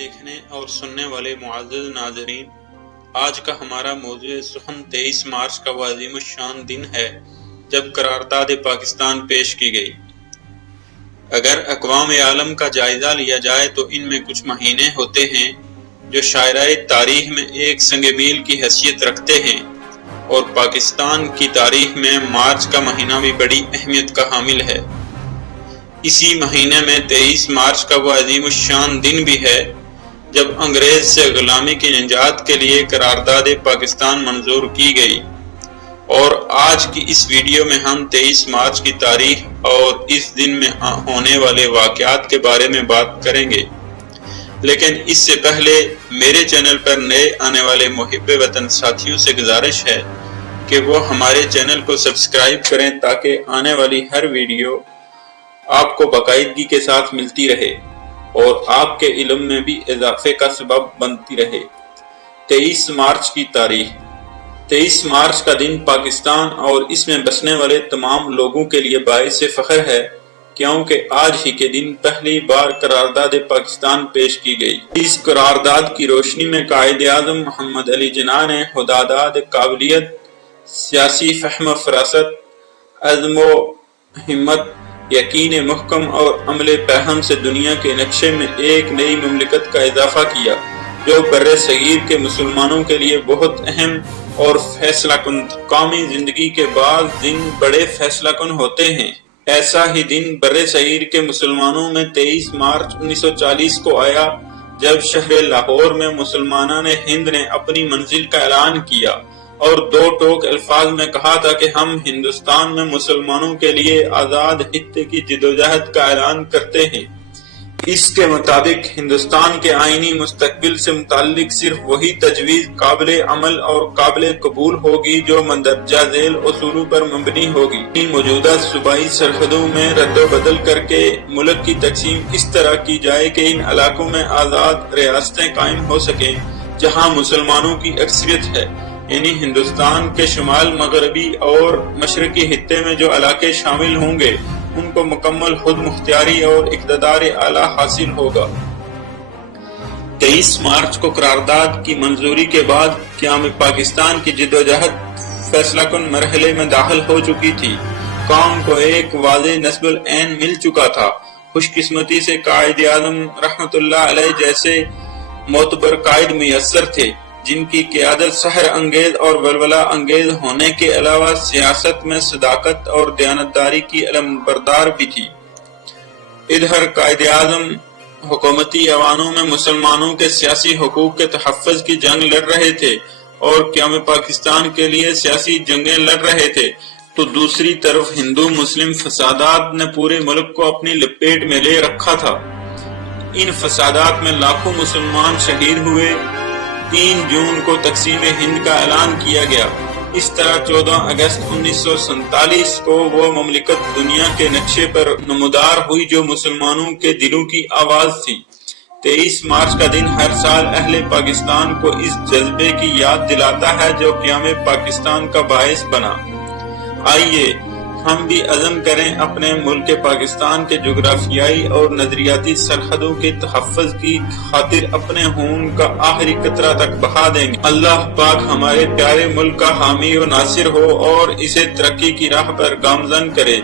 دیکھنے اور سننے والے معزز ناظرین، آج کا ہمارا موضوع سخن 23 مارچ کا وہ عظیم الشان دن ہے جب قرارداد پاکستان پیش کی گئی۔ اگر اقوام عالم کا جائزہ لیا جائے تو ان میں کچھ مہینے ہوتے ہیں جو شاہراہ تاریخ میں ایک سنگ میل کی حیثیت رکھتے ہیں، اور پاکستان کی تاریخ میں مارچ کا مہینہ بھی بڑی اہمیت کا حامل ہے۔ اسی مہینے میں 23 مارچ کا وہ عظیم الشان دن بھی ہے جب انگریز سے غلامی کی نجات کے لیے قرارداد پاکستان منظور کی گئی، اور آج کی اس ویڈیو میں ہم 23 مارچ کی تاریخ اور اس دن میں ہونے والے واقعات کے بارے میں بات کریں گے۔ لیکن اس سے پہلے میرے چینل پر نئے آنے والے محب وطن ساتھیوں سے گزارش ہے کہ وہ ہمارے چینل کو سبسکرائب کریں تاکہ آنے والی ہر ویڈیو آپ کو باقاعدگی کے ساتھ ملتی رہے اور آپ کے علم میں بھی اضافے کا سبب بنتی رہے۔ 23 مارچ کی تاریخ۔ 23 مارچ کا دن پاکستان اور اس میں بسنے والے تمام لوگوں کے لیے باعث فخر ہے، کیونکہ آج ہی کے دن پہلی بار قرارداد پاکستان پیش کی گئی۔ اس قرارداد کی روشنی میں قائد اعظم محمد علی جناح نے خداداد قابلیت، سیاسی فہم و فراست، عزم و ہمت، یقین محکم اور عمل پہم سے دنیا کے نقشے میں ایک نئی مملکت کا اضافہ کیا جو بر صغیر کے مسلمانوں کے لیے بہت اہم اور فیصلہ کن۔ قومی زندگی کے بعض دن بڑے فیصلہ کن ہوتے ہیں۔ ایسا ہی دن بر صغیر کے مسلمانوں میں 23 مارچ 1940 کو آیا جب شہر لاہور میں مسلمانان ہند نے اپنی منزل کا اعلان کیا اور دو ٹوک الفاظ میں کہا تھا کہ ہم ہندوستان میں مسلمانوں کے لیے آزاد خطے کی جدوجہد کا اعلان کرتے ہیں۔ اس کے مطابق ہندوستان کے آئینی مستقبل سے متعلق صرف وہی تجویز قابل عمل اور قابل قبول ہوگی جو مندرجہ ذیل اصولوں پر مبنی ہوگی۔ موجودہ صوبائی سرحدوں میں رد و بدل کر کے ملک کی تقسیم اس طرح کی جائے کہ ان علاقوں میں آزاد ریاستیں قائم ہو سکیں جہاں مسلمانوں کی اکثریت ہے، یعنی ہندوستان کے شمال مغربی اور مشرقی خطے میں جو علاقے شامل ہوں گے ان کو مکمل خود مختاری اور اقتدار اعلیٰ حاصل ہوگا۔ 23 مارچ کو قرارداد کی منظوری کے بعد قیام پاکستان کی جدوجہد فیصلہ کن مرحلے میں داخل ہو چکی تھی۔ قوم کو ایک واضح نصب العین مل چکا تھا۔ خوش قسمتی سے قائد اعظم رحمت اللہ علیہ جیسے معتبر قائد میسر تھے جن کی قیادت سحر انگیز اور ولولہ انگیز ہونے کے علاوہ سیاست میں صداقت اور دیانتداری کی علمبردار بھی تھی۔ ادھر قائد اعظم حکومتی ایوانوں میں مسلمانوں کے سیاسی حقوق کے تحفظ کی جنگ لڑ رہے تھے اور قیام پاکستان کے لیے سیاسی جنگیں لڑ رہے تھے، تو دوسری طرف ہندو مسلم فسادات نے پورے ملک کو اپنی لپیٹ میں لے رکھا تھا۔ ان فسادات میں لاکھوں مسلمان شہید ہوئے۔ 3 جون کو تقسیم ہند کا اعلان کیا گیا۔ اس طرح 14 اگست 1947 کو وہ مملکت دنیا کے نقشے پر نمودار ہوئی جو مسلمانوں کے دلوں کی آواز تھی۔ 23 مارچ کا دن ہر سال اہل پاکستان کو اس جذبے کی یاد دلاتا ہے جو قیام پاکستان کا باعث بنا۔ آئیے ہم بھی عزم کریں اپنے ملک پاکستان کے جغرافیائی اور نظریاتی سرحدوں کے تحفظ کی خاطر اپنے خون کا آخری قطرہ تک بہا دیں گے۔ اللہ پاک ہمارے پیارے ملک کا حامی و ناصر ہو اور اسے ترقی کی راہ پر گامزن کرے۔